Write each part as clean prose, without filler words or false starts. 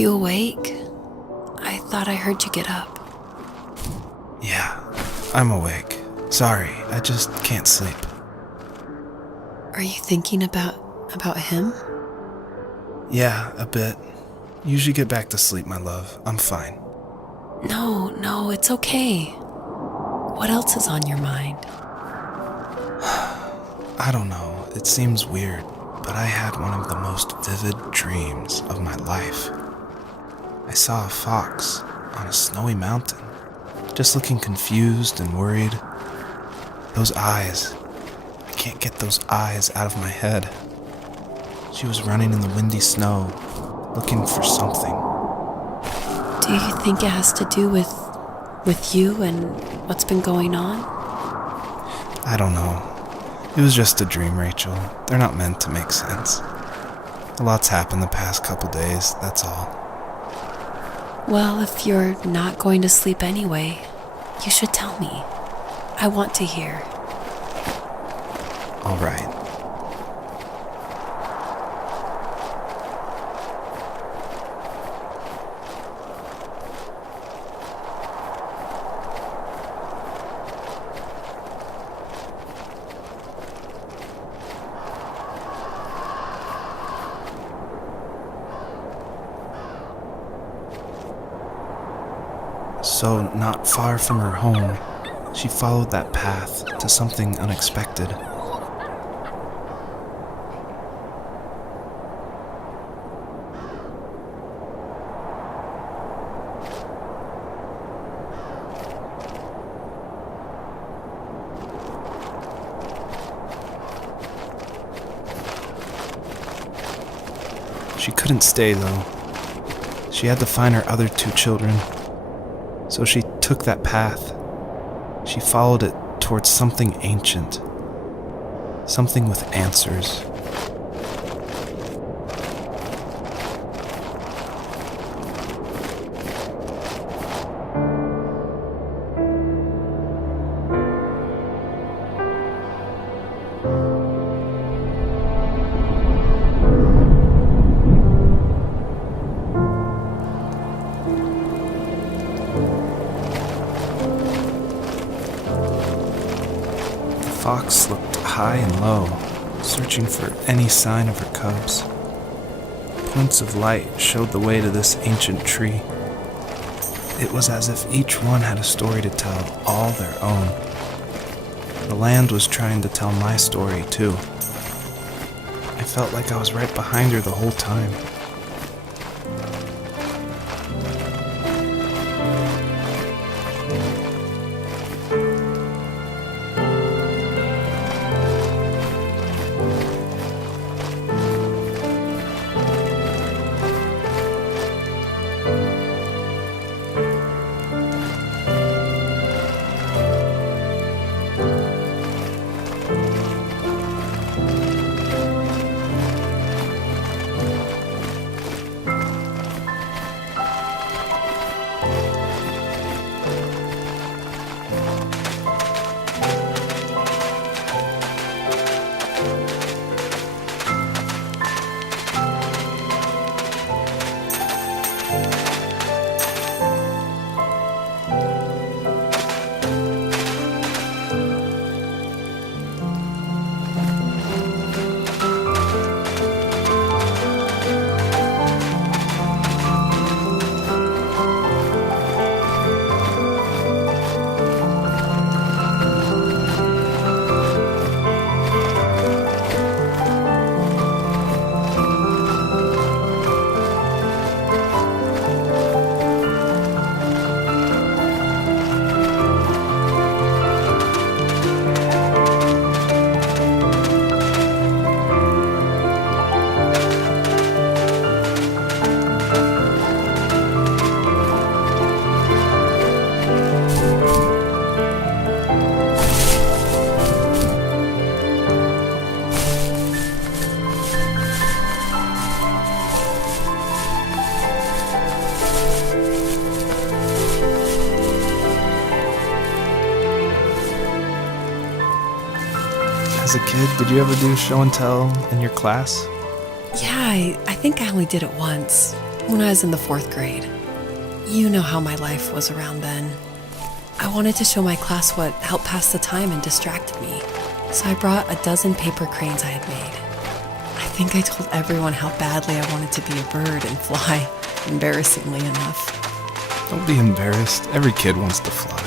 you awake? I thought I heard you get up. Yeah, I'm awake. Sorry, I just can't sleep. Are you thinking about him? Yeah, a bit. Usually get back to sleep, my love. I'm fine. No, it's okay. What else is on your mind? I don't know, it seems weird, but I had one of the most vivid dreams of my life. I saw a fox on a snowy mountain, just looking confused and worried. Those eyes, I can't get those eyes out of my head. She was running in the windy snow, looking for something. Do you think it has to do with you and what's been going on? I don't know. It was just a dream, Rachel. They're not meant to make sense. A lot's happened the past couple days, that's all. Well, if you're not going to sleep anyway, you should tell me. I want to hear. All right. So, not far from her home, she followed that path to something unexpected. She couldn't stay, though. She had to find her other two children. So she took that path. She followed it towards something ancient. Something with answers. The fox looked high and low, searching for any sign of her cubs. Points of light showed the way to this ancient tree. It was as if each one had a story to tell, all their own. The land was trying to tell my story, too. I felt like I was right behind her the whole time. As a kid, did you ever do show and tell in your class? Yeah, I think I only did it once. when I was in the 4th grade. You know how my life was around then. I wanted to show my class what helped pass the time and distracted me, so I brought a dozen paper cranes I had made. I think I told everyone how badly I wanted to be a bird and fly, embarrassingly enough. Don't be embarrassed. Every kid wants to fly.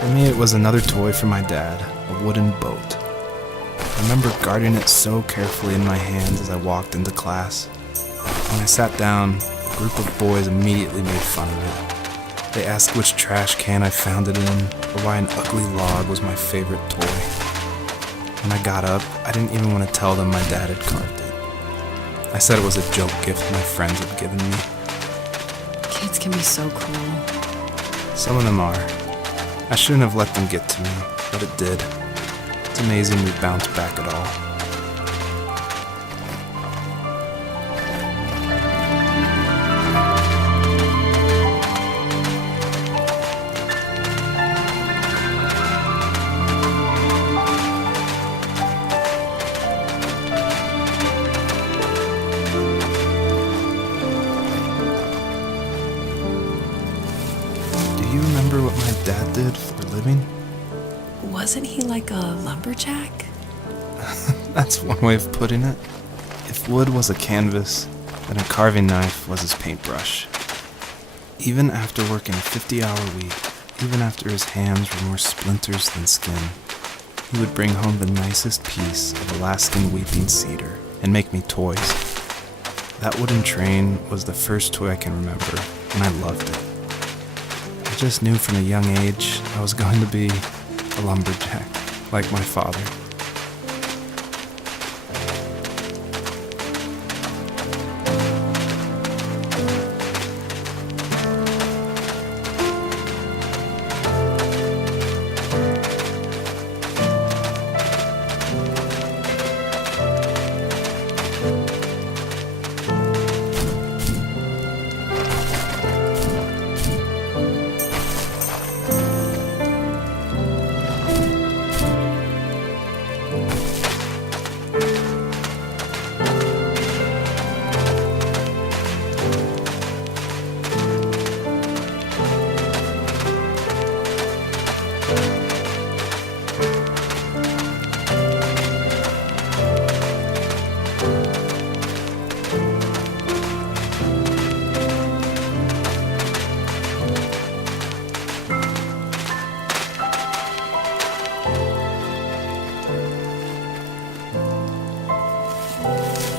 For me, it was another toy from my dad, a wooden boat. I remember guarding it so carefully in my hands as I walked into class. When I sat down, a group of boys immediately made fun of it. They asked which trash can I found it in, or why an ugly log was my favorite toy. When I got up, I didn't even want to tell them my dad had carved it. I said it was a joke gift my friends had given me. Kids can be so cruel. Some of them are. I shouldn't have let them get to me, but it did. It's amazing we bounced back at all. Do you remember what my dad did for a living? Wasn't he like a lumberjack? That's one way of putting it. If wood was a canvas, then a carving knife was his paintbrush. Even after working a 50-hour week, even after his hands were more splinters than skin, he would bring home the nicest piece of Alaskan weeping cedar and make me toys. That wooden train was the first toy I can remember, and I loved it. I just knew from a young age I was going to be a lumberjack, like my father.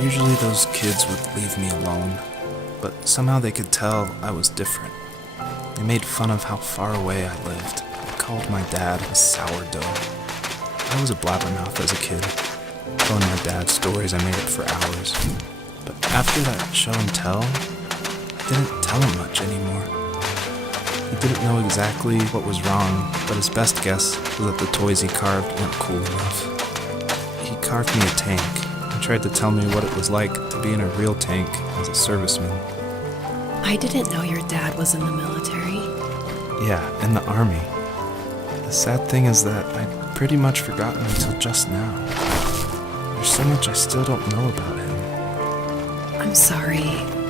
Usually those kids would leave me alone, but somehow they could tell I was different. They made fun of how far away I lived. They called my dad a sourdough. I was a blabbermouth as a kid, telling my dad stories I made up for hours. But after that show and tell, I didn't tell him much anymore. He didn't know exactly what was wrong, but his best guess was that the toys he carved weren't cool enough. He carved me a tank, tried to tell me what it was like to be in a real tank as a serviceman. I didn't know your dad was in the military. Yeah, in the army. The sad thing is that I'd pretty much forgotten until just now. There's so much I still don't know about him. I'm sorry.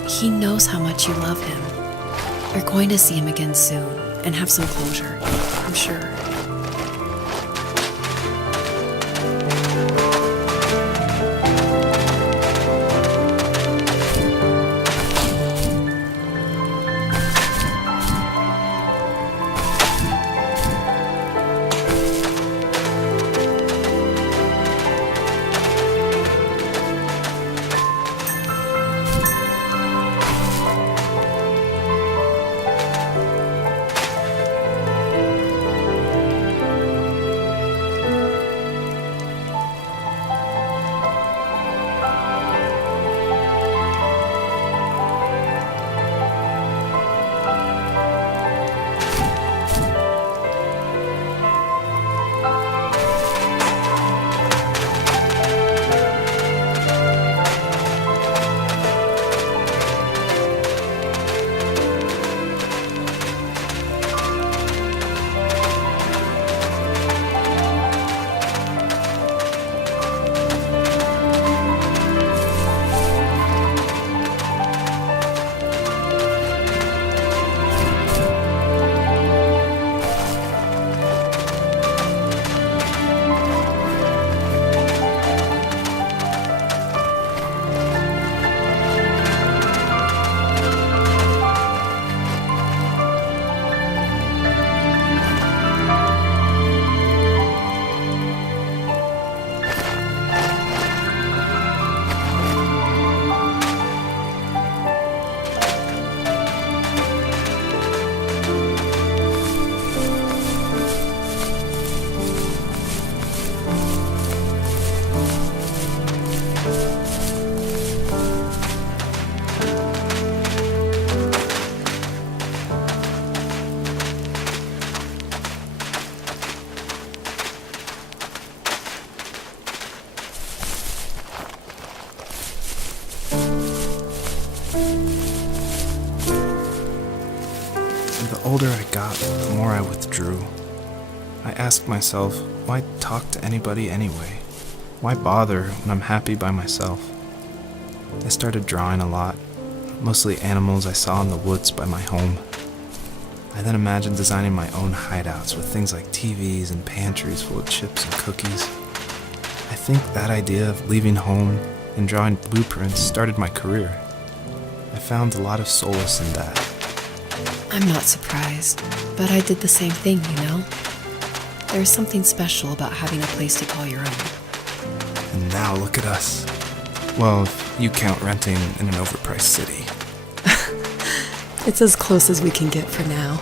He knows how much you love him. You're going to see him again soon and have some closure, I'm sure. drew. I asked myself, why talk to anybody anyway? Why bother when I'm happy by myself? I started drawing a lot, mostly animals I saw in the woods by my home. I then imagined designing my own hideouts with things like TVs and pantries full of chips and cookies. I think that idea of leaving home and drawing blueprints started my career. I found a lot of solace in that. I'm not surprised, but I did the same thing, you know? There's something special about having a place to call your own. And now look at us. Well, if you count renting in an overpriced city. It's as close as we can get for now.